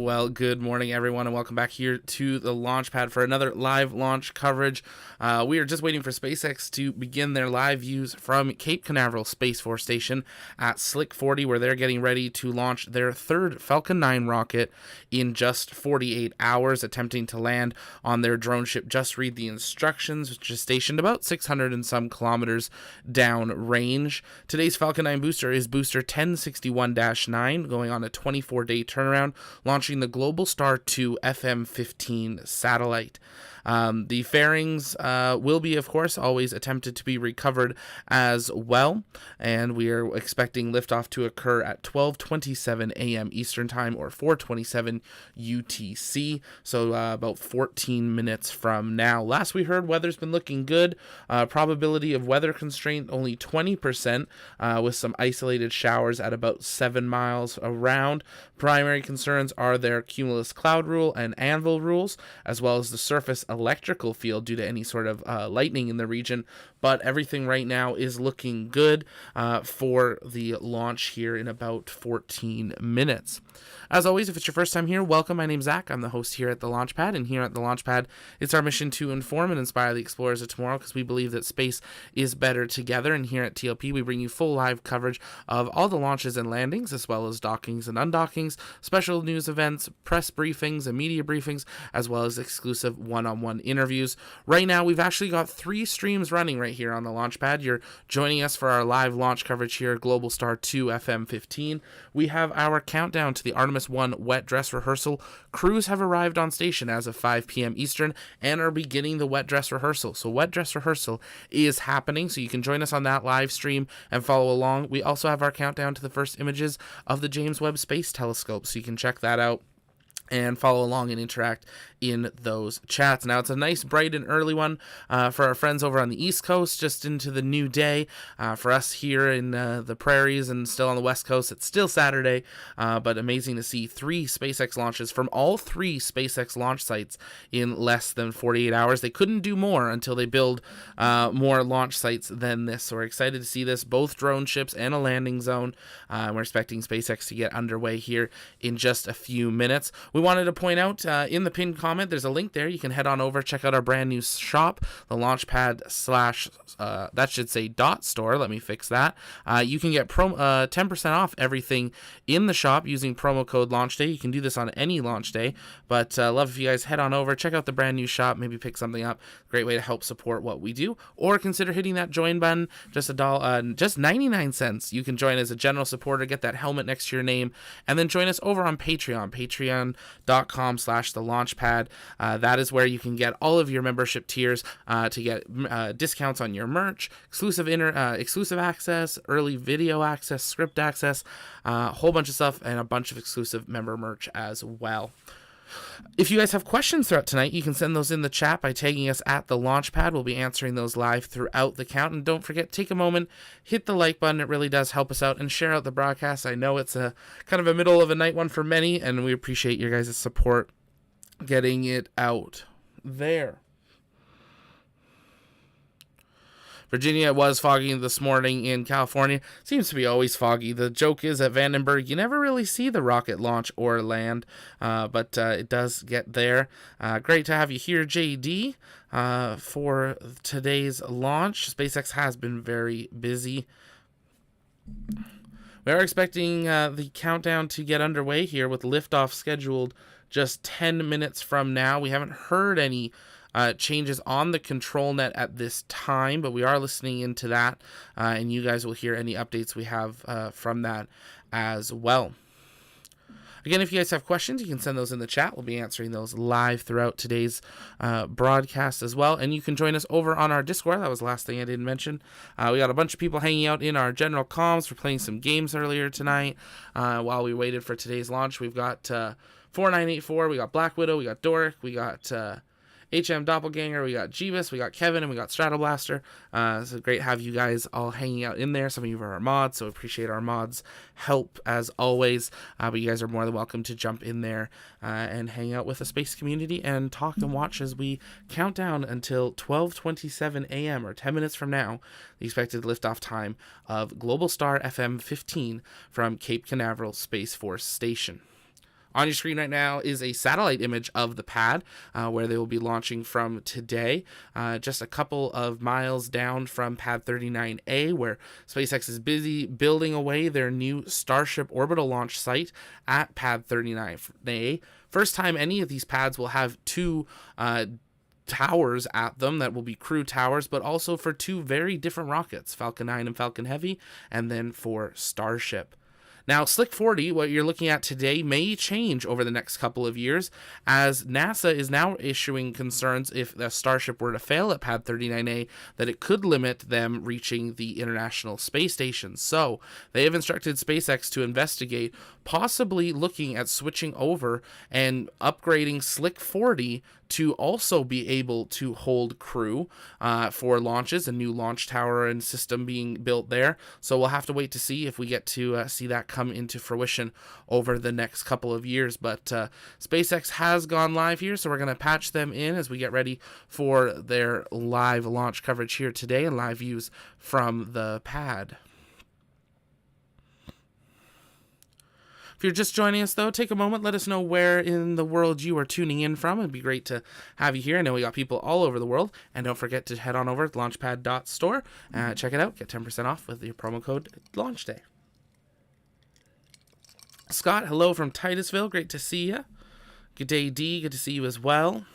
Well, good morning, everyone, and welcome back here to the launch pad for another live launch coverage. We are just waiting for SpaceX to begin their live views from Cape Canaveral Space Force Station at Slick 40, where they're getting ready to launch their third Falcon 9 rocket in just 48 hours, attempting to land on their drone ship Just Read the Instructions, which is stationed about 600 and some kilometers down range. Today's Falcon 9 booster is booster 1061-9, going on a 24-day turnaround, launching the Globalstar-2 FM15 satellite. The fairings will be, of course, always attempted to be recovered as well, and we are expecting liftoff to occur at 12:27 a.m. Eastern Time or 4:27 UTC, so about 14 minutes from now. Last we heard, weather's been looking good. Probability of weather constraint only 20%, with some isolated showers at about 7 miles around. Primary concerns are their cumulus cloud rule and anvil rules, as well as the surface electrical field due to any sort of lightning in the region, but everything right now is looking good for the launch here in about 14 minutes. As always, if it's your first time here, welcome. My name's Zach. I'm the host here at the Launchpad, and here at the Launchpad, it's our mission to inform and inspire the explorers of tomorrow, because we believe that space is better together. And here at TLP, we bring you full live coverage of all the launches and landings, as well as dockings and undockings, special news events, press briefings, and media briefings, as well as exclusive one-on-one interviews. Right now, we've actually got 3 streams running right here on the Launchpad. You're joining us for our live launch coverage here at Globalstar-2 FM15. We have our countdown to the Artemis 1 wet dress rehearsal. Crews have arrived on station as of 5 p.m. Eastern and are beginning the wet dress rehearsal. So wet dress rehearsal is happening, so you can join us on that live stream and follow along. We also have our countdown to the first images of the James Webb Space Telescope, so you can check that out and follow along and interact in those chats. Now, it's a nice, bright, and early one for our friends over on the East Coast, just into the new day. For us here in the prairies and still on the West Coast, it's still Saturday, but amazing to see 3 SpaceX launches from all 3 SpaceX launch sites in less than 48 hours. They couldn't do more until they build more launch sites than this, so we're excited to see this, both drone ships and a landing zone. We're expecting SpaceX to get underway here in just a few minutes. We wanted to point out in the pinned comment, there's a link there. You can head on over, check out our brand new shop, the Launchpad / that should say .store. Let me fix that. You can get 10% off everything in the shop using promo code launch day. You can do this on any launch day, but love if you guys head on over, check out the brand new shop, maybe pick something up. Great way to help support what we do, or consider hitting that join button. Just just 99 cents. You can join as a general supporter, get that helmet next to your name, and then join us over on patreon.com/thelaunchpad. That is where you can get all of your membership tiers to get discounts on your merch, exclusive access, early video access, script access, a whole bunch of stuff, and a bunch of exclusive member merch as well. If you guys have questions throughout tonight, you can send those in the chat by tagging us at the Launchpad. We'll be answering those live throughout the count. And don't forget, take a moment, hit the like button. It really does help us out, and share out the broadcast. I know it's a kind of a middle of a night one for many, and we appreciate your guys' support getting it out there. Virginia, it was foggy this morning. In California, seems to be always foggy. The joke is at Vandenberg, you never really see the rocket launch or land, but it does get there. Great to have you here, JD, for today's launch. SpaceX has been very busy. We are expecting the countdown to get underway here with liftoff scheduled just 10 minutes from now. We haven't heard any changes on the control net at this time, but we are listening into that, and you guys will hear any updates we have from that as well. Again, if you guys have questions, you can send those in the chat. We'll be answering those live throughout today's broadcast as well. And you can join us over on our Discord. That was the last thing I didn't mention. We got a bunch of people hanging out in our general comms. We're playing some games earlier tonight while we waited for today's launch. We've got 4984, we got Black Widow, we got Doric, we got HM Doppelganger, we got Jeebus, we got Kevin, and we got Stratoblaster. So great to have you guys all hanging out in there. Some of you are our mods, so appreciate our mods' help as always. But you guys are more than welcome to jump in there and hang out with the space community and talk and watch as we count down until 12:27 a.m. or 10 minutes from now, the expected liftoff time of Globalstar FM15 from Cape Canaveral Space Force Station. On your screen right now is a satellite image of the pad where they will be launching from today, just a couple of miles down from pad 39A, where SpaceX is busy building away their new Starship orbital launch site at pad 39A. First time any of these pads will have two towers at them that will be crew towers, but also for two very different rockets, Falcon 9 and Falcon Heavy, and then for Starship. Now, Slick 40, what you're looking at today, may change over the next couple of years, as NASA is now issuing concerns if the Starship were to fail at pad 39A, that it could limit them reaching the International Space Station. So they have instructed SpaceX to investigate possibly looking at switching over and upgrading Slick 40 to also be able to hold crew for launches, a new launch tower and system being built there. So we'll have to wait to see if we get to see that come into fruition over the next couple of years. But SpaceX has gone live here, so we're going to patch them in as we get ready for their live launch coverage here today and live views from the pad. If you're just joining us, though, take a moment. Let us know where in the world you are tuning in from. It'd be great to have you here. I know we got people all over the world. And don't forget to head on over to launchpad.store. Check it out. Get 10% off with your promo code LaunchDay. Scott, hello from Titusville. Great to see you. Good day, D. Good to see you as well.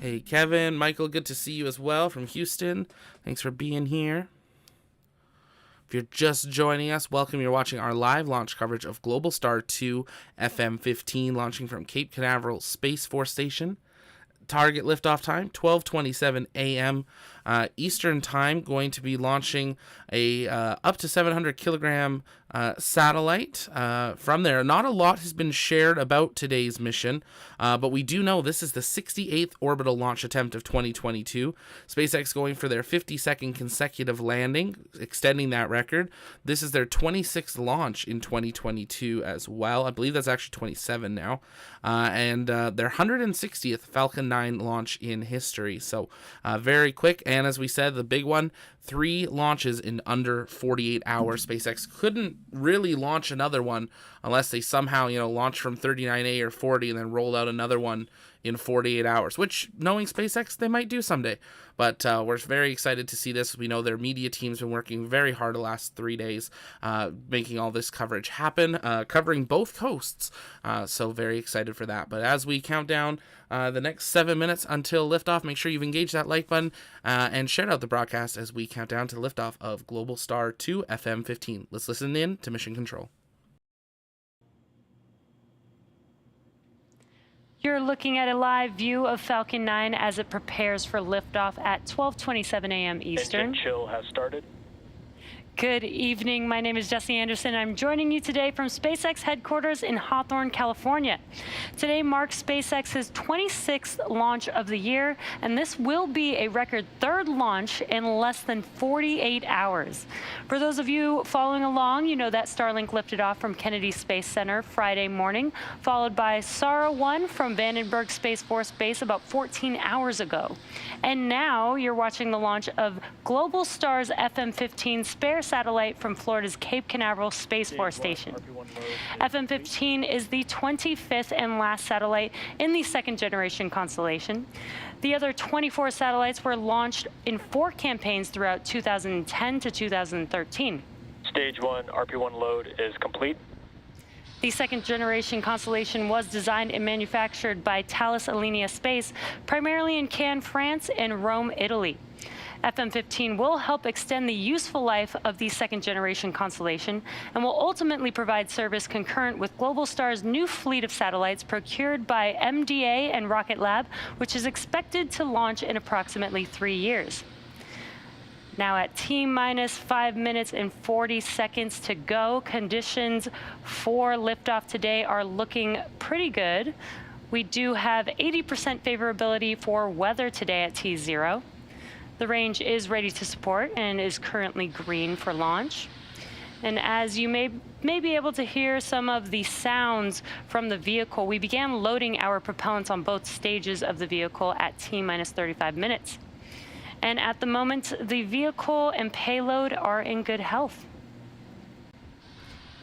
Hey, Kevin, Michael, good to see you as well from Houston. Thanks for being here. If you're just joining us, welcome. You're watching our live launch coverage of Globalstar-2 FM15 launching from Cape Canaveral Space Force Station. Target liftoff time, 12:27 a.m. Eastern time. Going to be launching a up to 700 kilogram satellite from there. Not a lot has been shared about today's mission, but we do know this is the 68th orbital launch attempt of 2022. SpaceX going for their 52nd consecutive landing, extending that record. This is their 26th launch in 2022 as well. I believe that's actually 27 now. And their 160th Falcon 9 launch in history. So very quick. And as we said, the big one, 3 launches in under 48 hours. SpaceX couldn't really launch another one unless they somehow, launched from 39A or 40 and then rolled out another one in 48 hours, which, knowing SpaceX, they might do someday. But we're very excited to see this. We know their media team's been working very hard the last 3 days, making all this coverage happen, covering both coasts. So very excited for that. But as we count down the next 7 minutes until liftoff, make sure you've engaged that like button and shared out the broadcast as we count down to liftoff of Globalstar-2 FM15. Let's listen in to Mission Control. You're looking at a live view of Falcon 9 as it prepares for liftoff at 12:27 a.m. Eastern. Engine chill has started. Good evening. My name is Jesse Anderson. I'm joining you today from SpaceX headquarters in Hawthorne, California. Today marks SpaceX's 26th launch of the year, and this will be a record 3rd launch in less than 48 hours. For those of you following along, you know that Starlink lifted off from Kennedy Space Center Friday morning, followed by SARA-1 from Vandenberg Space Force Base about 14 hours ago. And now you're watching the launch of Globalstar's FM15 spare satellite from Florida's Cape Canaveral Space Force Station. FM15 is the 25th and last satellite in the 2nd generation constellation. The other 24 satellites were launched in 4 campaigns throughout 2010 to 2013. Stage 1 RP1 load is complete. The 2nd generation constellation was designed and manufactured by Thales Alenia Space, primarily in Cannes, France and Rome, Italy. FM15 will help extend the useful life of the 2nd generation constellation and will ultimately provide service concurrent with Globalstar's new fleet of satellites procured by MDA and Rocket Lab, which is expected to launch in approximately 3 years. Now at T-minus 5 minutes and 40 seconds to go, conditions for liftoff today are looking pretty good. We do have 80% favorability for weather today at T0. The range is ready to support and is currently green for launch. And as you may be able to hear some of the sounds from the vehicle, we began loading our propellants on both stages of the vehicle at T-minus 35 minutes. And at the moment, the vehicle and payload are in good health.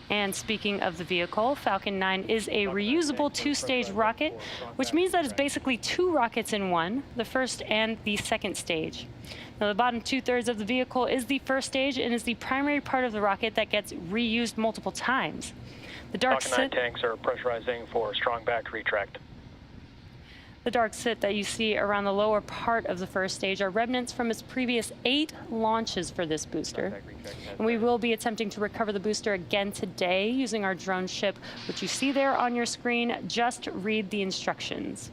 And speaking of the vehicle, Falcon 9 is a reusable two-stage rocket, which means that it's basically two rockets in one, the first and the second stage. Now, the bottom two-thirds of the vehicle is the first stage and is the primary part of the rocket that gets reused multiple times. The dark Falcon 9 tanks are pressurizing for strong back retract. The dark soot that you see around the lower part of the first stage are remnants from its previous 8 launches for this booster. And we will be attempting to recover the booster again today using our drone ship, which you see there on your screen. Just read the instructions.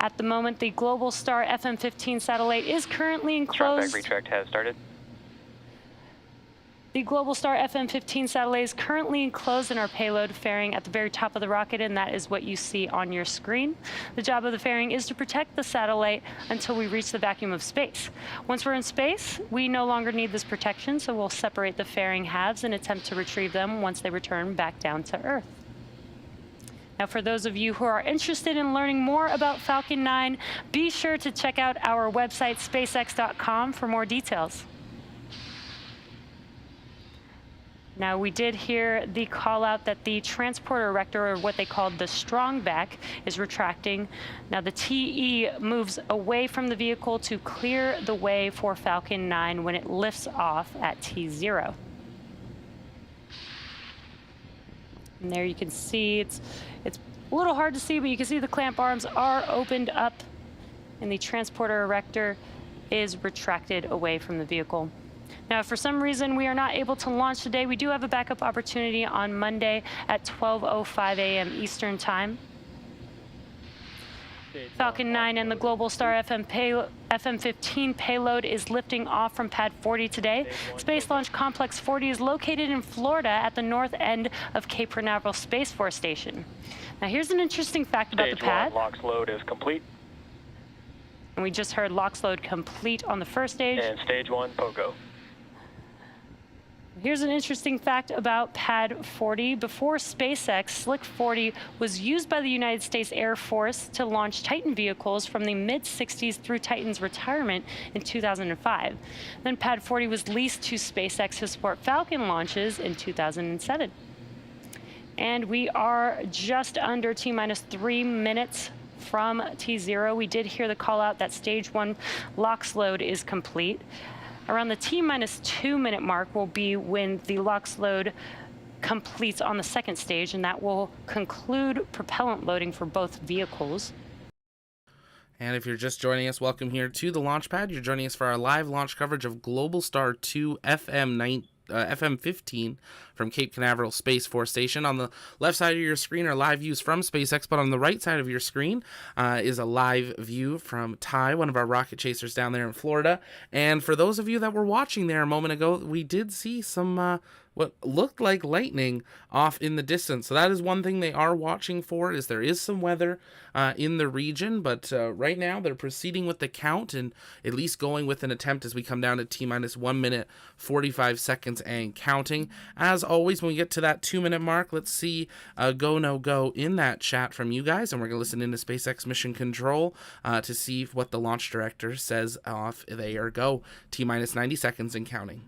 At the moment, the Globalstar FM15 satellite is currently enclosed. Strong back retract has started. The Globalstar FM15 satellite is currently enclosed in our payload fairing at the very top of the rocket, and that is what you see on your screen. The job of the fairing is to protect the satellite until we reach the vacuum of space. Once we're in space, we no longer need this protection, so we'll separate the fairing halves and attempt to retrieve them once they return back down to Earth. Now, for those of you who are interested in learning more about Falcon 9, be sure to check out our website, SpaceX.com, for more details. Now, we did hear the call out that the transporter erector, or what they called the strongback, is retracting. Now, the TE moves away from the vehicle to clear the way for Falcon 9 when it lifts off at T0. And there you can see, it's a little hard to see, but you can see the clamp arms are opened up and the transporter erector is retracted away from the vehicle. Now, if for some reason we are not able to launch today, we do have a backup opportunity on Monday at 12:05 a.m. Eastern Time. Falcon 9 and the Globalstar FM15 payload is lifting off from Pad 40 today. Space Launch Complex 40 is located in Florida at the north end of Cape Canaveral Space Force Station. Now, here's an interesting fact about the pad. Stage 1 LOX load is complete. And we just heard LOX load complete on the first stage. And Stage 1 POGO. Here's an interesting fact about Pad 40. Before SpaceX, Slick 40 was used by the United States Air Force to launch Titan vehicles from the mid-60s through Titan's retirement in 2005. Then Pad 40 was leased to SpaceX to support Falcon launches in 2007. And we are just under T-minus 3 minutes from T0. We did hear the call out that Stage 1 LOX load is complete. Around the T-minus 2 minute mark will be when the LOX load completes on the second stage, and that will conclude propellant loading for both vehicles. And if you're just joining us, welcome here to the launch pad. You're joining us for our live launch coverage of Globalstar-2 FM15 from Cape Canaveral Space Force Station. On the left side of your screen are live views from SpaceX, but on the right side of your screen is a live view from Ty, one of our rocket chasers down there in Florida. And for those of you that were watching there a moment ago, we did see some what looked like lightning off in the distance. So that is one thing they are watching for, is there is some weather in the region, but right now they're proceeding with the count and at least going with an attempt as we come down to T-minus 1 minute 45 seconds and counting. As always, when we get to that 2 minute mark, let's see a go no go in that chat from you guys, and we're gonna listen into SpaceX mission control to see what the launch director says off there. Go T-minus 90 seconds and counting.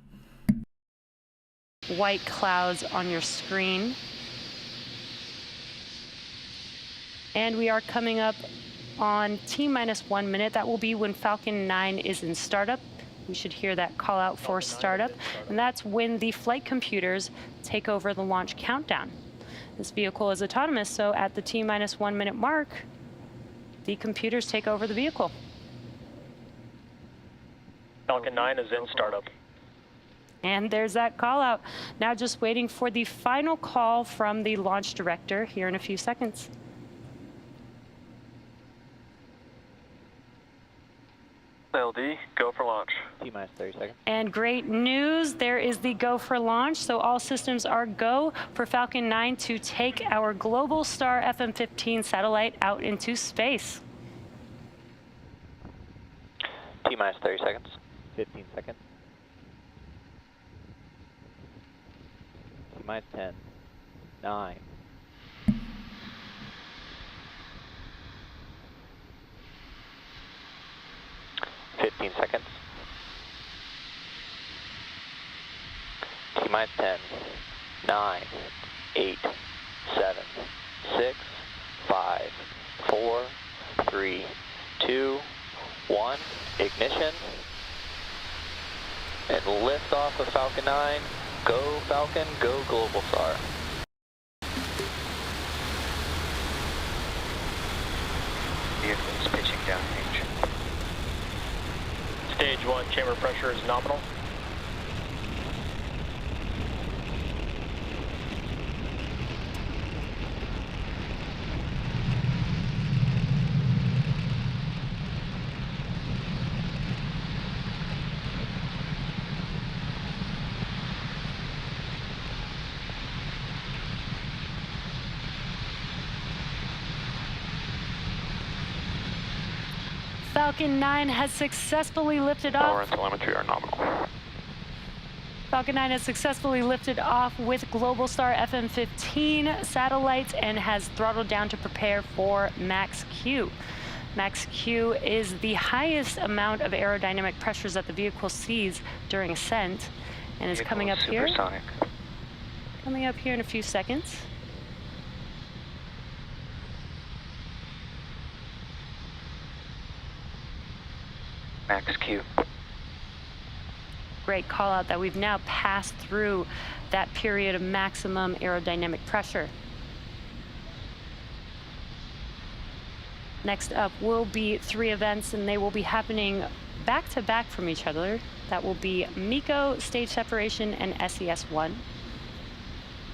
White clouds on your screen. And we are coming up on T-minus 1 minute. That will be when Falcon 9 is in startup. We should hear that call out for startup. And that's when the flight computers take over the launch countdown. This vehicle is autonomous, so at the T-minus 1 minute mark, the computers take over the vehicle. Falcon 9 is in startup. And there's that call out. Now just waiting for the final call from the launch director here in a few seconds. LD, go for launch. T-minus 30 seconds. And great news, there is the go for launch. So all systems are go for Falcon 9 to take our Globalstar FM15 satellite out into space. T-minus 30 seconds. 15 seconds. T-minus 10, 9, 15 seconds. T-minus 10, 9, 8, 7, 6, 5, 4, 3, 2, 1. Ignition. And liftoff of Falcon 9. Go Falcon, go Globalstar. Vehicles pitching downrange. Stage 1 chamber pressure is nominal. Falcon 9 has successfully lifted off. Power and telemetry are nominal. Falcon 9 has successfully lifted off with Globalstar FM15 satellites and has throttled down to prepare for Max Q. Max Q is the highest amount of aerodynamic pressures that the vehicle sees during ascent and is coming up here. Supersonic. Coming up here in a few seconds. Max Q. Great call out that we've now passed through that period of maximum aerodynamic pressure. Next up will be 3 events, and they will be happening back to back from each other. That will be MECO, stage separation, and SES-1.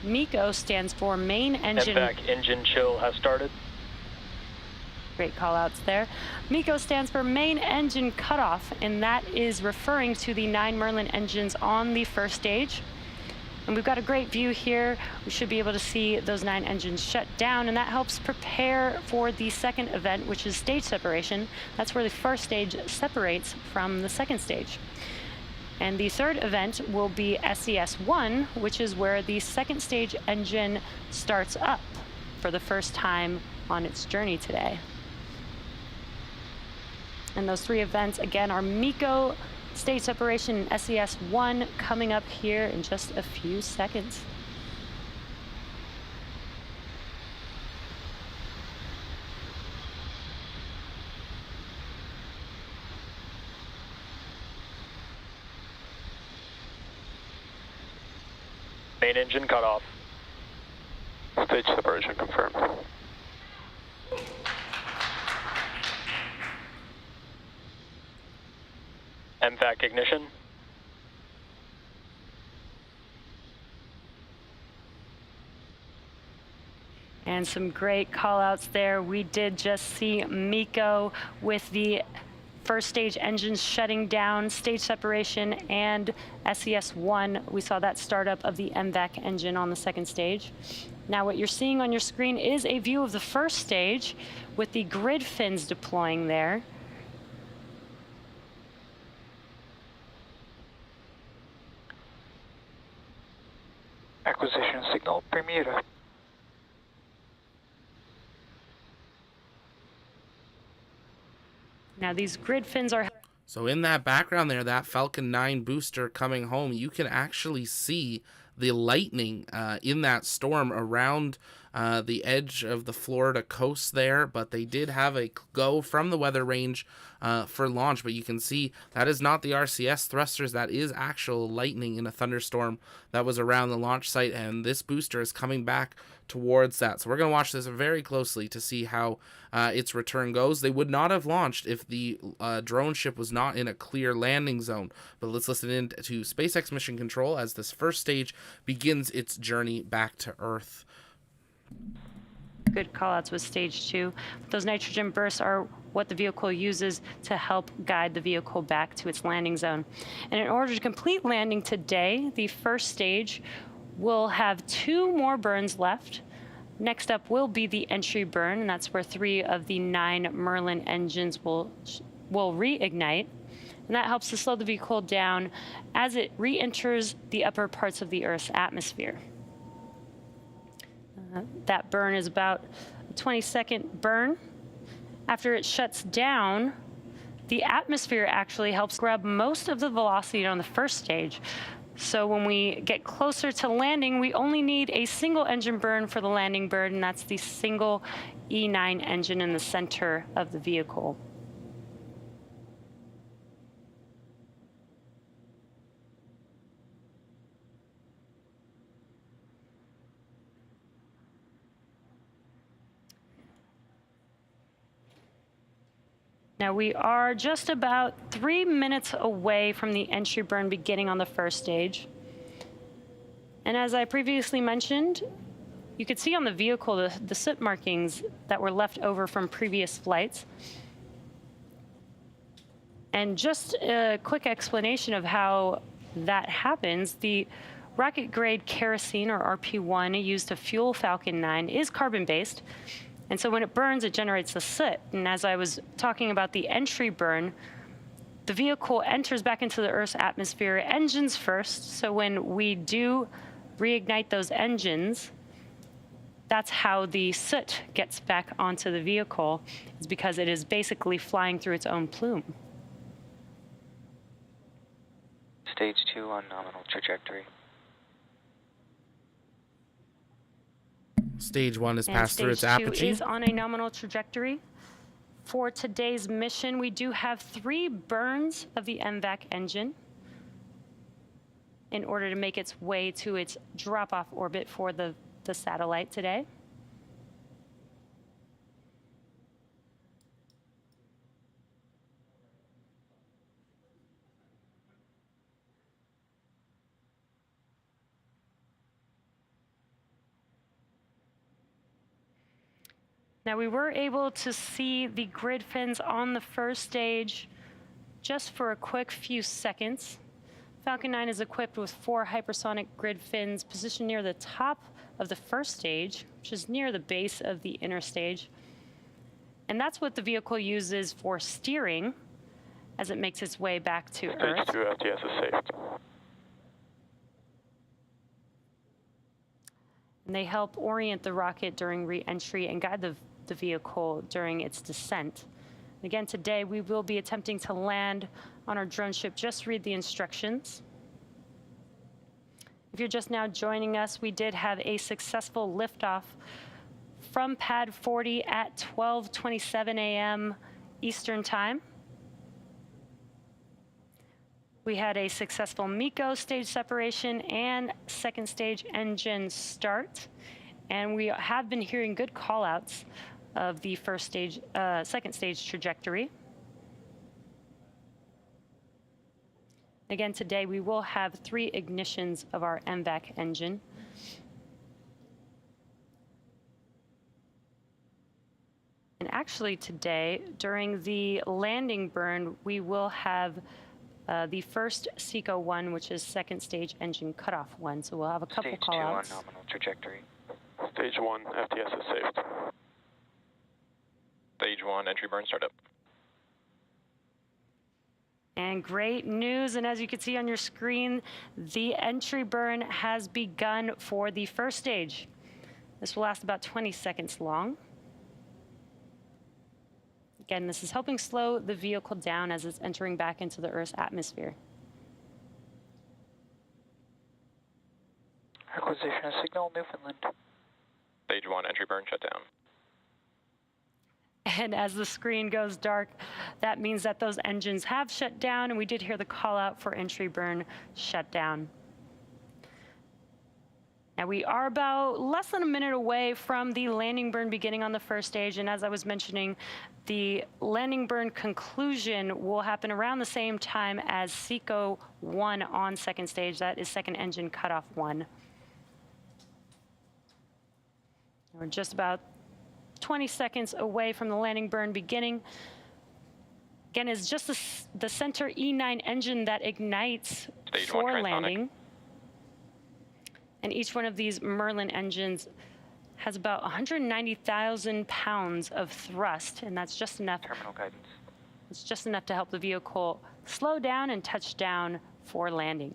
MECO stands for main engine. MVAC engine chill has started. Great call outs there. MECO stands for main engine cutoff, and that is referring to the 9 Merlin engines on the first stage. And we've got a great view here. We should be able to see those 9 engines shut down, and that helps prepare for the second event, which is stage separation. That's where the first stage separates from the second stage. And the third event will be SES-1, which is where the second stage engine starts up for the first time on its journey today. And those 3 events, again, are MECO, stage separation, and SES-1 coming up here in just a few seconds. Main engine cut off. Stage separation confirmed. MVAC ignition. And some great call outs there. We did just see MECO with the first stage engines shutting down, stage separation, and SES-1. We saw that startup of the MVAC engine on the second stage. Now what you're seeing on your screen is a view of the first stage with the grid fins deploying there. Acquisition signal Bermuda. Now these grid fins are... So in that background there, that Falcon 9 booster coming home, you can actually see the lightning in that storm around the edge of the Florida coast there, but they did have a go from the weather range for launch. But you can see that is not the RCS thrusters, that is actual lightning in a thunderstorm that was around the launch site, and this booster is coming back towards that. So we're going to watch this very closely to see how its return goes. They would not have launched if the drone ship was not in a clear landing zone. But let's listen in to SpaceX Mission Control as this first stage begins its journey back to Earth. Good callouts with stage 2. Those nitrogen bursts are what the vehicle uses to help guide the vehicle back to its landing zone. And in order to complete landing today, the first stage will have 2 more burns left. Next up will be the entry burn, and that's where 3 of the 9 Merlin engines will reignite. And that helps to slow the vehicle down as it re-enters the upper parts of the Earth's atmosphere. That burn is about a 20-second burn. After it shuts down, the atmosphere actually helps grab most of the velocity on the first stage. So when we get closer to landing, we only need a single engine burn for the landing bird, and that's the single E9 engine in the center of the vehicle. Now we are just about 3 minutes away from the entry burn beginning on the first stage. And as I previously mentioned, you could see on the vehicle the soot markings that were left over from previous flights. And just a quick explanation of how that happens, the rocket-grade kerosene, or RP1, used to fuel Falcon 9 is carbon-based. And so when it burns, it generates the soot. And as I was talking about the entry burn, the vehicle enters back into the Earth's atmosphere, engines first. So when we do reignite those engines, that's how the soot gets back onto the vehicle, is because it is basically flying through its own plume. Stage 2 on nominal trajectory. Stage 1 has passed through its apogee. Stage 2 is on a nominal trajectory. For today's mission, we do have 3 burns of the MVAC engine in order to make its way to its drop-off orbit for the satellite today. Now, we were able to see the grid fins on the first stage just for a quick few seconds. Falcon 9 is equipped with 4 hypersonic grid fins positioned near the top of the first stage, which is near the base of the inner stage. And that's what the vehicle uses for steering as it makes its way back to Earth. Stage 2 FTS is safe. And they help orient the rocket during re-entry and guide the vehicle during its descent. Again, today we will be attempting to land on our drone ship. Just read the instructions. If you're just now joining us, we did have a successful liftoff from pad 40 at 12:27 a.m. Eastern Time. We had a successful MECO stage separation and second stage engine start. And we have been hearing good call-outs of the first stage, second stage trajectory. Again, today we will have 3 ignitions of our MVAC engine. And actually today, during the landing burn, we will have the first SECO 1, which is second stage engine cutoff 1. So we'll have a couple call-outs. Stage 2 on nominal trajectory. Stage 1 FTS is safe. Stage 1 entry burn startup. And great news, and as you can see on your screen, the entry burn has begun for the first stage. This will last about 20 seconds long. Again, this is helping slow the vehicle down as it's entering back into the Earth's atmosphere. Acquisition of signal, Newfoundland. Stage 1 entry burn shut down. And as the screen goes dark, that means that those engines have shut down, and we did hear the call out for entry burn shutdown. Now we are about less than a minute away from the landing burn beginning on the first stage, and as I was mentioning, the landing burn conclusion will happen around the same time as SECO 1 on second stage. That is second engine cutoff 1. We're just about 20 seconds away from the landing burn beginning. Again, it's just the center E9 engine that ignites Stage for 1 transonic. landing. And each one of these Merlin engines has about 190,000 pounds of thrust, and that's just enough Terminal guidance. It's just enough to help the vehicle slow down and touch down for landing.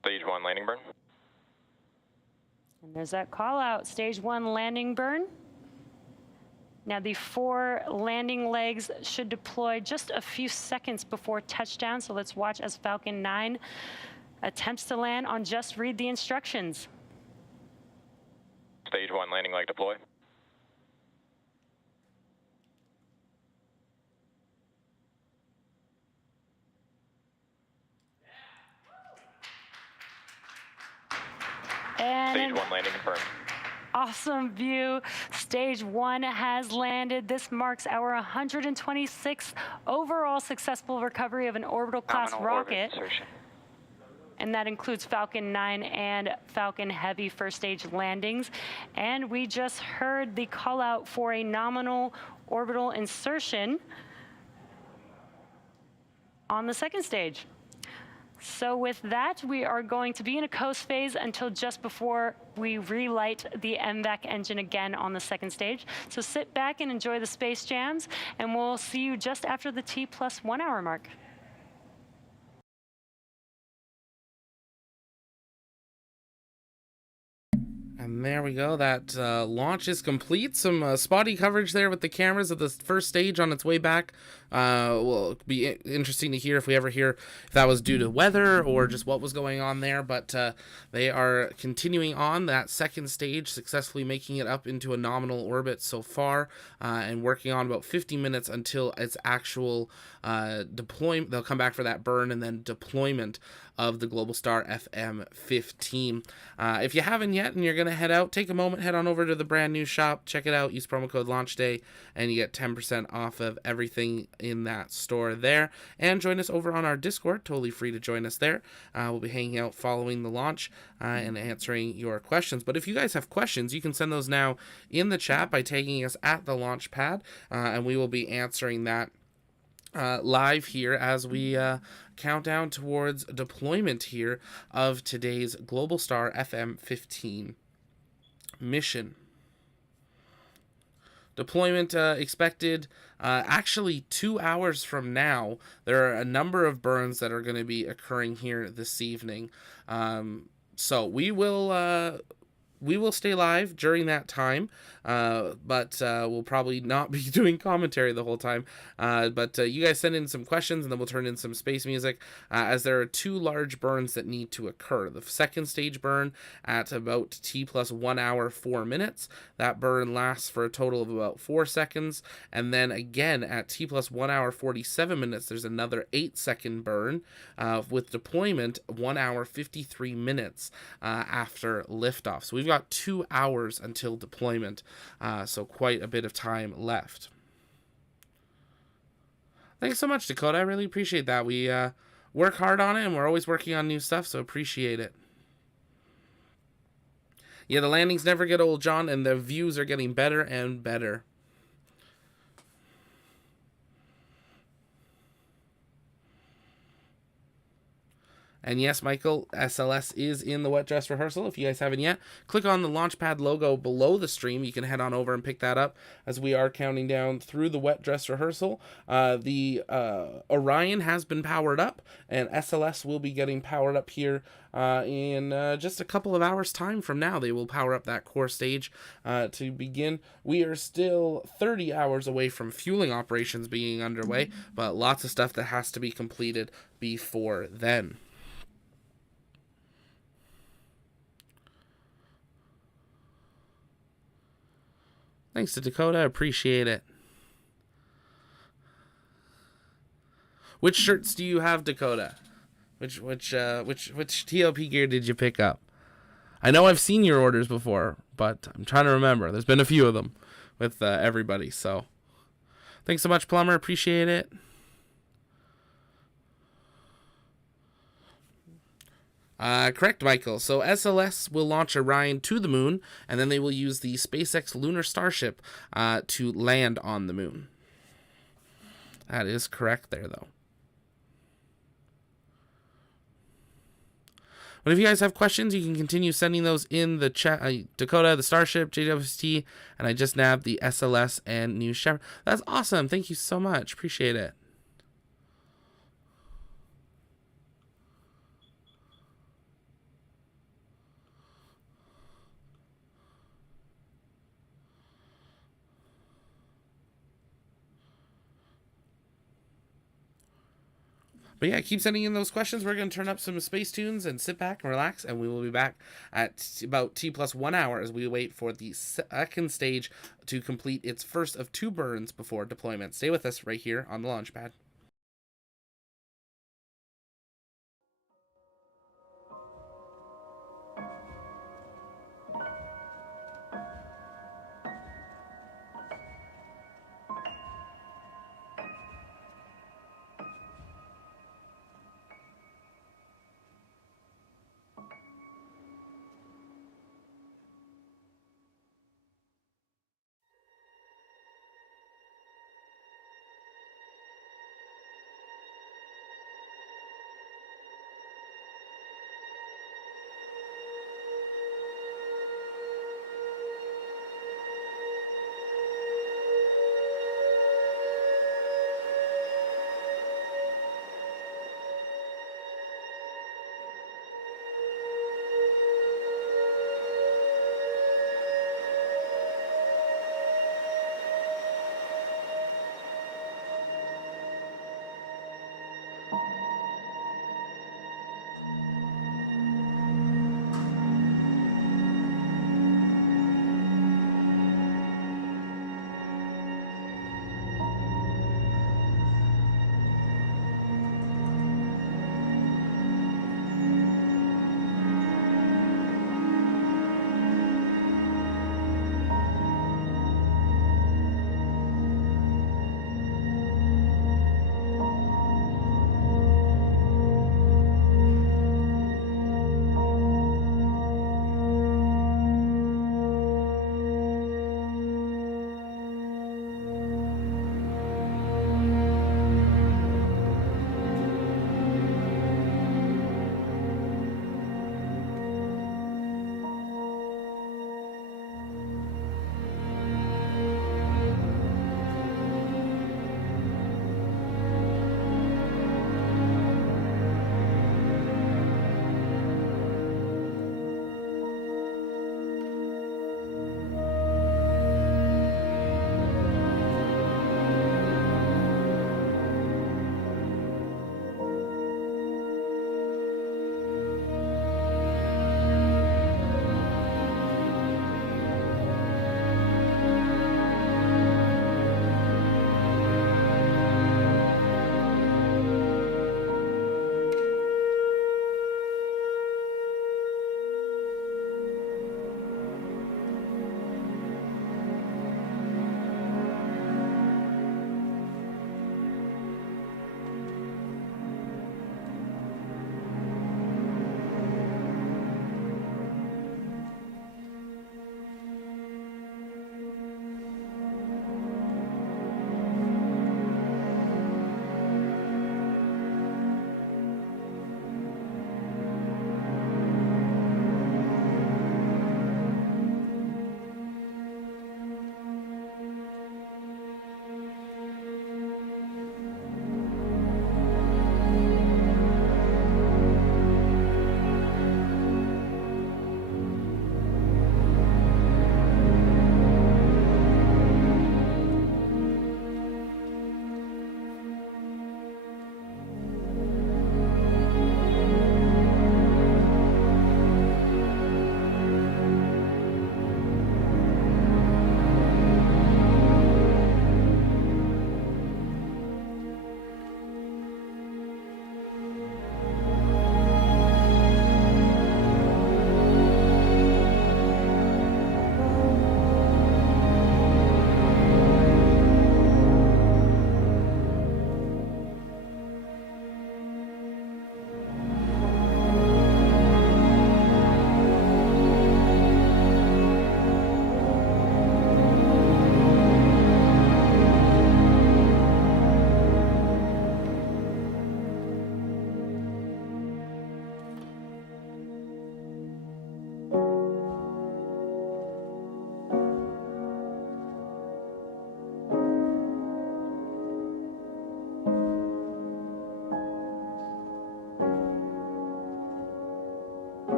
Stage 1 landing burn. And there's that call out, stage 1 landing burn. Now the 4 landing legs should deploy just a few seconds before touchdown. So let's watch as Falcon 9 attempts to land on just read the instructions. Stage 1 landing leg deploy. And Stage 1 landing confirmed. awesome view. Stage 1 has landed. This marks our 126th overall successful recovery of an orbital class rocket. And that includes Falcon 9 and Falcon Heavy first stage landings. And we just heard the call out for a nominal orbital insertion on the second stage. So with that, we are going to be in a coast phase until just before we relight the MVAC engine again on the second stage. So sit back and enjoy the space jams, and we'll see you just after the T+1 hour mark. And there we go. That launch is complete. Some spotty coverage there with the cameras of the first stage on its way back. Will be interesting to hear if we ever hear if that was due to weather or just what was going on there. But they are continuing on that second stage, successfully making it up into a nominal orbit so far, and working on about 50 minutes until its actual deployment. They'll come back for that burn and then deployment of the Globalstar FM15. If you haven't yet and you're going to head out, take a moment, head on over to the brand new shop, check it out, use promo code LaunchDay, and you get 10% off of everything in that store there. And join us over on our Discord, totally free to join us there. We'll be hanging out following the launch and answering your questions. But if you guys have questions, you can send those now in the chat by tagging us at the launch pad, and we will be answering that live here as we count down towards deployment here of today's Globalstar FM15 mission. Deployment expected actually 2 hours from now. There are a number of burns that are going to be occurring here this evening. So we will stay live during that time, but we'll probably not be doing commentary the whole time. But you guys send in some questions, and then we'll turn in some space music, as there are 2 large burns that need to occur. The second stage burn at about T+1 hour 4 minutes. That burn lasts for a total of about 4 seconds. And then again at T+1 hour 47 minutes, there's another 8-second burn with deployment 1 hour 53 minutes after liftoff. So we've got 2 hours until deployment, so quite a bit of time left. Thanks so much, Dakota. I really appreciate that. We work hard on it, and we're always working on new stuff, so appreciate it. Yeah, the landings never get old, John, and the views are getting better and better. And yes, Michael, SLS is in the wet dress rehearsal. If you guys haven't yet, click on the Launchpad logo below the stream. You can head on over and pick that up as we are counting down through the wet dress rehearsal. The Orion has been powered up, and SLS will be getting powered up here in just a couple of hours time from now. They will power up that core stage to begin. We are still 30 hours away from fueling operations being underway, but lots of stuff that has to be completed before then. Thanks to Dakota, I appreciate it. Which shirts do you have, Dakota? Which TLP gear did you pick up? I know I've seen your orders before, but I'm trying to remember. There's been a few of them with everybody, so thanks so much, Plumber. Appreciate it. Correct, Michael. So SLS will launch Orion to the moon, and then they will use the SpaceX Lunar Starship to land on the moon. That is correct there, though. But if you guys have questions, you can continue sending those in the chat. Dakota, the Starship, JWST, and I just nabbed the SLS and New Shepard. That's awesome. Thank you so much. Appreciate it. But yeah, keep sending in those questions. We're going to turn up some space tunes and sit back and relax, and we will be back at about T+1 hour as we wait for the second stage to complete its first of 2 burns before deployment. Stay with us right here on the launch pad.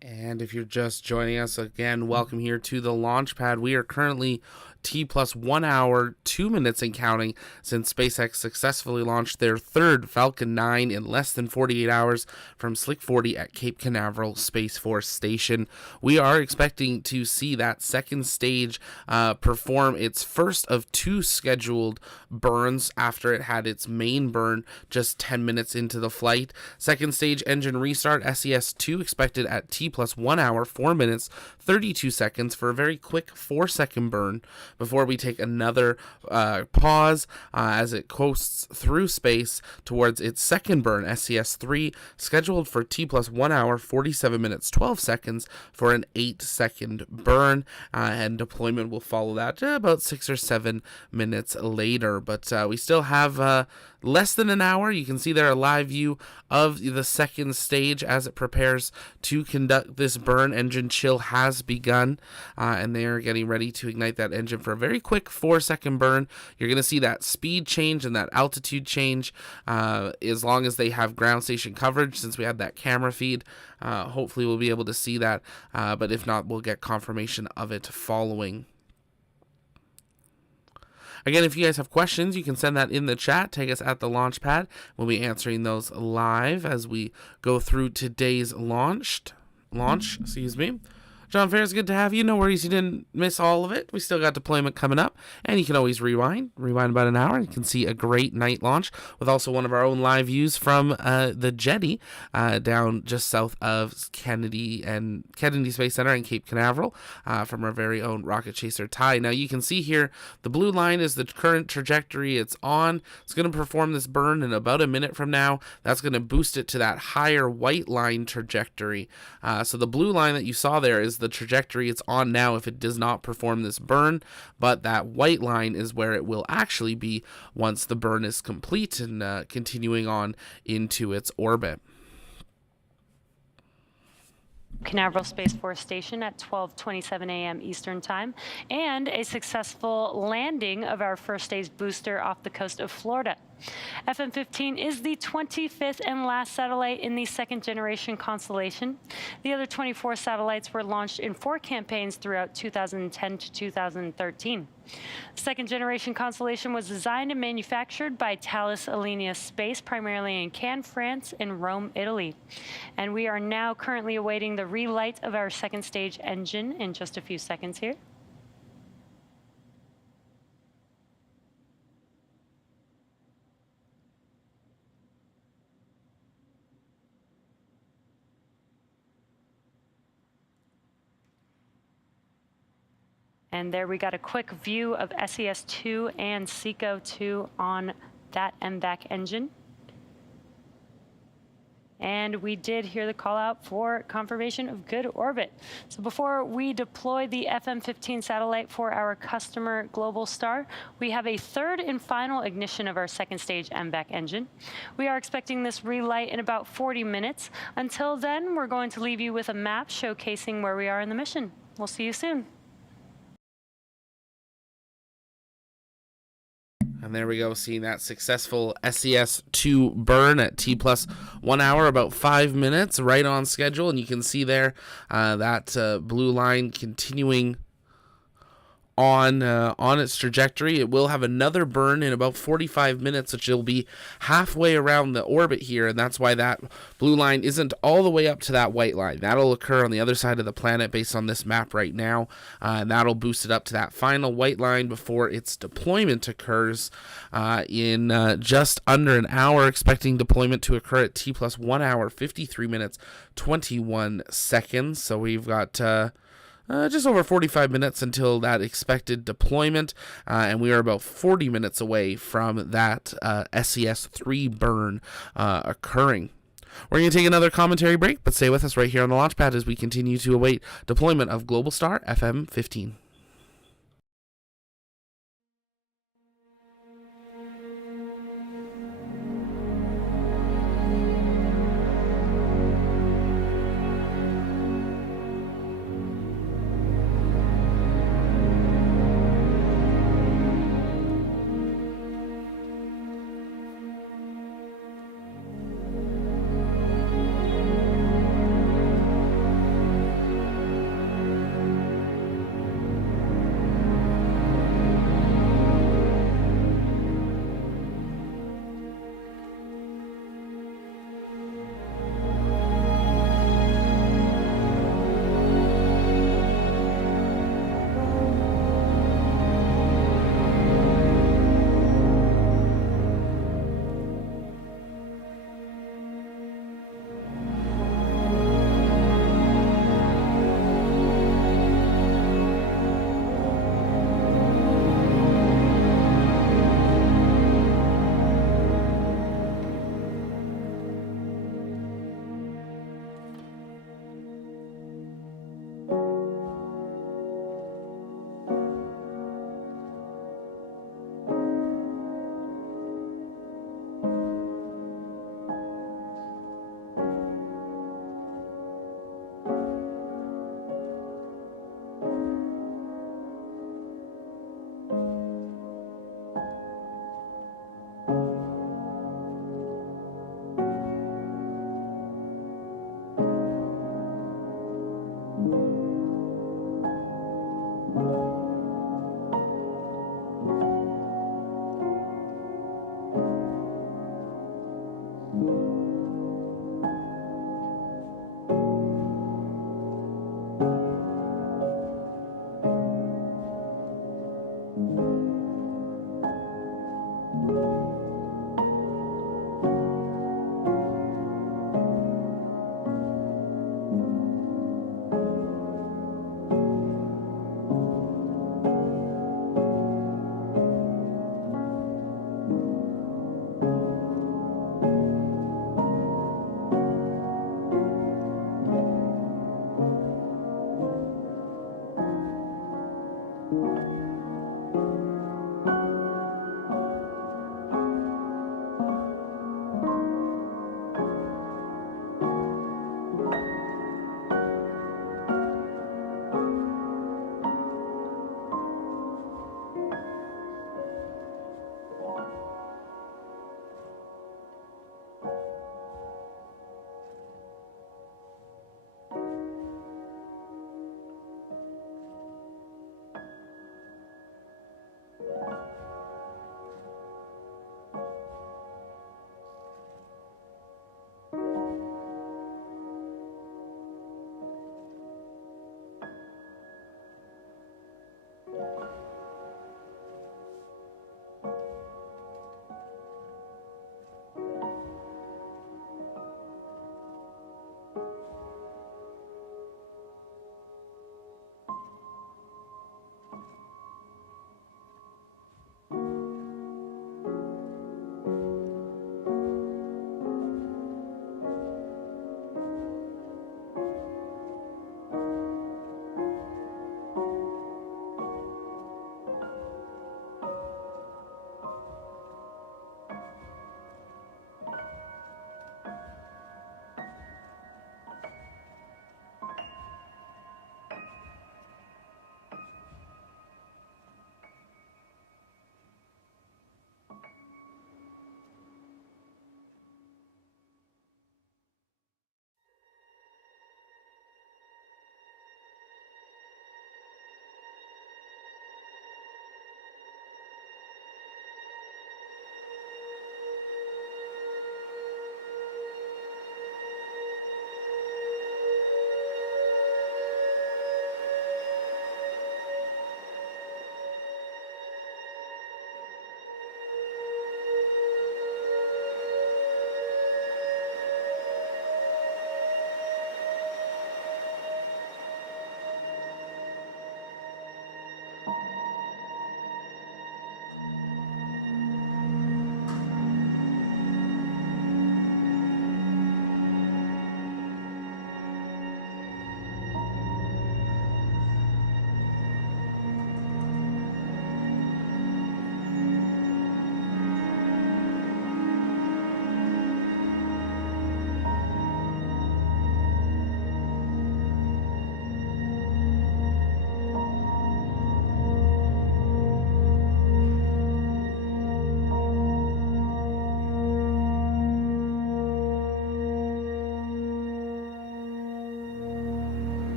And if you're just joining us again, welcome here to the launch pad. We are currently T plus 1 hour, 2 minutes and counting since SpaceX successfully launched their third Falcon 9 in less than 48 hours from Slick 40 at Cape Canaveral Space Force Station. We are expecting to see that second stage perform its first of two scheduled burns after it had its main burn just 10 minutes into the flight. Second stage engine restart, SES-2, expected at T plus 1 hour, 4 minutes, 32 seconds for a very quick 4-second burn before we take another pause as it coasts through space towards its second burn, SES-3, scheduled for T plus 1 hour, 47 minutes, 12 seconds for an 8-second burn, and deployment will follow that about 6 or 7 minutes later. But we still have less than an hour. You can see there a live view of the second stage as it prepares to conduct this burn. Engine chill has begun, and they are getting ready to ignite that engine for a very quick 4-second burn. You're going to see that speed change and that altitude change as long as they have ground station coverage, since we had that camera feed. Hopefully we'll be able to see that, but if not, we'll get confirmation of it following. Again, if you guys have questions, you can send that in the chat. Take us at the launch pad. We'll be answering those live as we go through today's launch. John Ferris, good to have you. No worries, you didn't miss all of it. We still got deployment coming up, and you can always rewind about an hour, and you can see a great night launch with also one of our own live views from the Jetty down just south of Kennedy Space Center and Cape Canaveral from our very own rocket chaser Ty. Now you can see here the blue line is the current trajectory it's on. It's going to perform this burn in about a minute from now. That's going to boost it to that higher white line trajectory. So the blue line that you saw there is the trajectory it's on now if it does not perform this burn, but that white line is where it will actually be once the burn is complete and continuing on into its orbit. Canaveral Space Force Station at 12:27 a.m. Eastern Time, and a successful landing of our first stage booster off the coast of Florida. FM15 is the 25th and last satellite in the second generation constellation. The other 24 satellites were launched in 4 campaigns throughout 2010 to 2013. The second generation constellation was designed and manufactured by Thales Alenia Space, primarily in Cannes, France, and Rome, Italy. And we are now currently awaiting the relight of our second stage engine in just a few seconds here. And there we got a quick view of SES-2 and SECO-2 on that MVAC engine. And we did hear the call out for confirmation of good orbit. So before we deploy the FM15 satellite for our customer Globalstar, we have a third and final ignition of our second stage MVAC engine. We are expecting this relight in about 40 minutes. Until then, we're going to leave you with a map showcasing where we are in the mission. We'll see you soon. And there we go, seeing that successful SES-2 burn at T plus 1 hour, about 5 minutes, right on schedule. And you can see there that blue line continuing on its trajectory. It will have another burn in about 45 minutes, which will be halfway around the orbit here, and that's why that blue line isn't all the way up to that white line. That'll occur on the other side of the planet based on this map right now, and that'll boost it up to that final white line before its deployment occurs in just under an hour, expecting deployment to occur at T plus 1 hour, 53 minutes, 21 seconds. So we've got just over 45 minutes until that expected deployment, and we are about 40 minutes away from that SES-3 burn occurring. We're going to take another commentary break, but stay with us right here on the launch pad as we continue to await deployment of Globalstar FM15.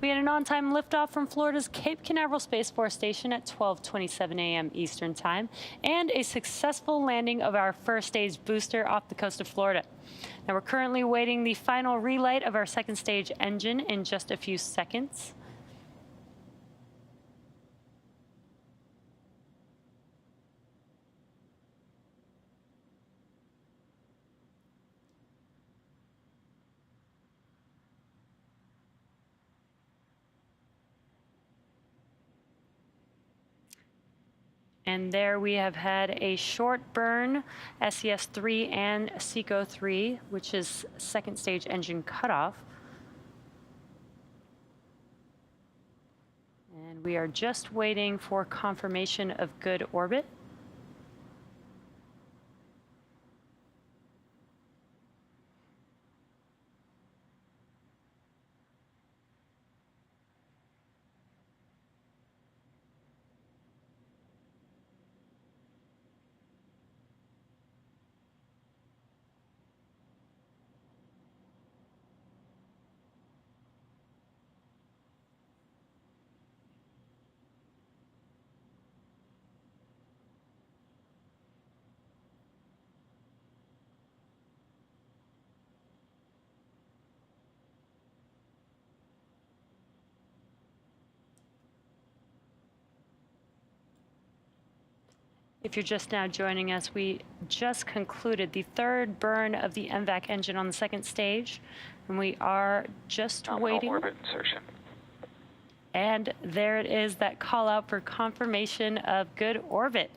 We had an on-time liftoff from Florida's Cape Canaveral Space Force Station at 12:27 a.m. Eastern Time, and a successful landing of our first stage booster off the coast of Florida. Now we're currently waiting the final relight of our second stage engine in just a few seconds. And there we have had a short burn SES-3 and SECO-3, which is second stage engine cutoff. And we are just waiting for confirmation of good orbit. If you're just now joining us, we just concluded the third burn of the MVAC engine on the second stage, and we are just waiting. Orbit insertion. And there it is, that call out for confirmation of good orbit.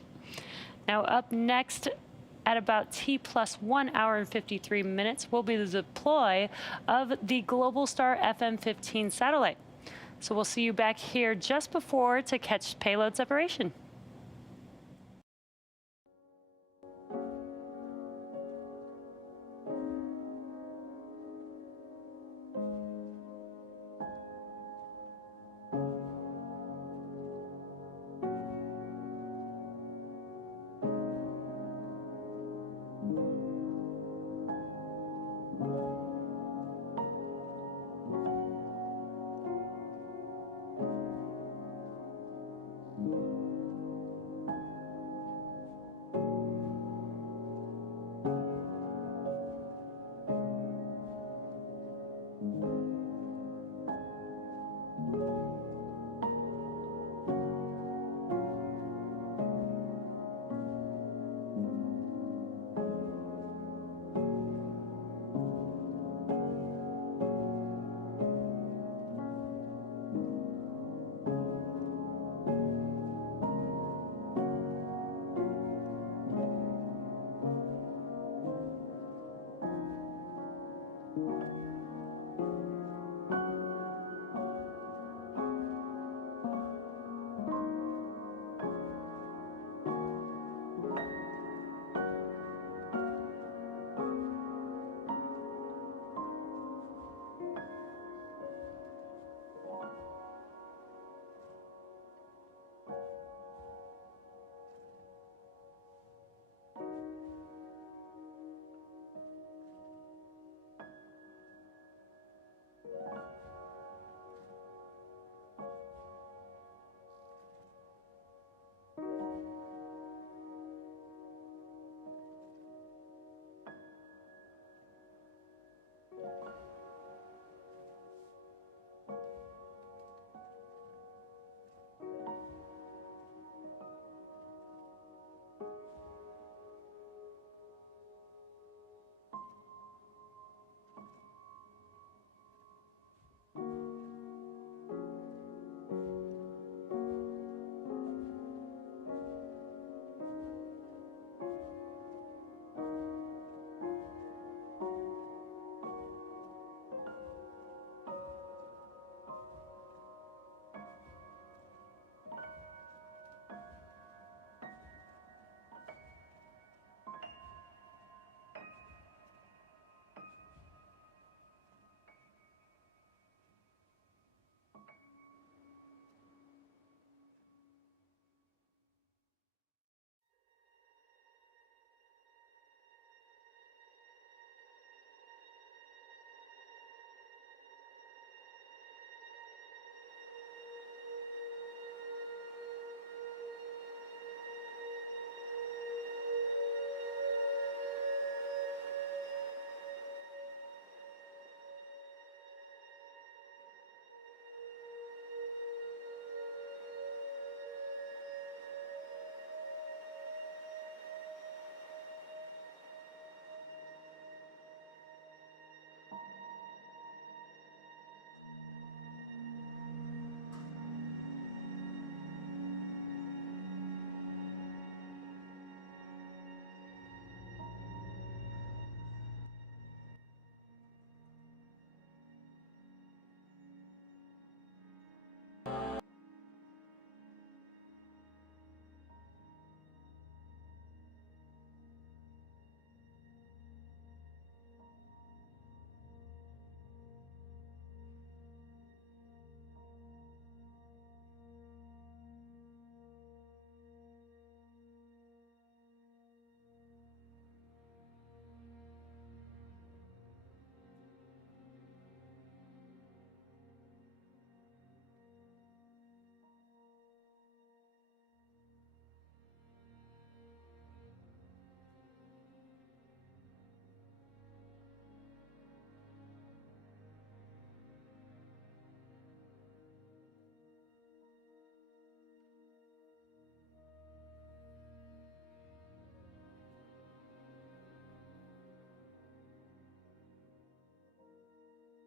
Now up next at about T+1 hour and 53 minutes will be the deploy of the Globalstar FM15 satellite. So we'll see you back here just before to catch payload separation.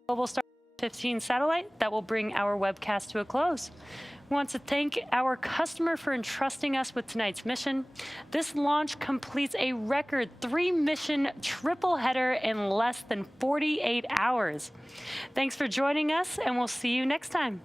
Globalstar-2 satellite that will bring our webcast to a close. We want to thank our customer for entrusting us with tonight's mission. This launch completes a record 3-mission triple header in less than 48 hours. Thanks for joining us, and we'll see you next time.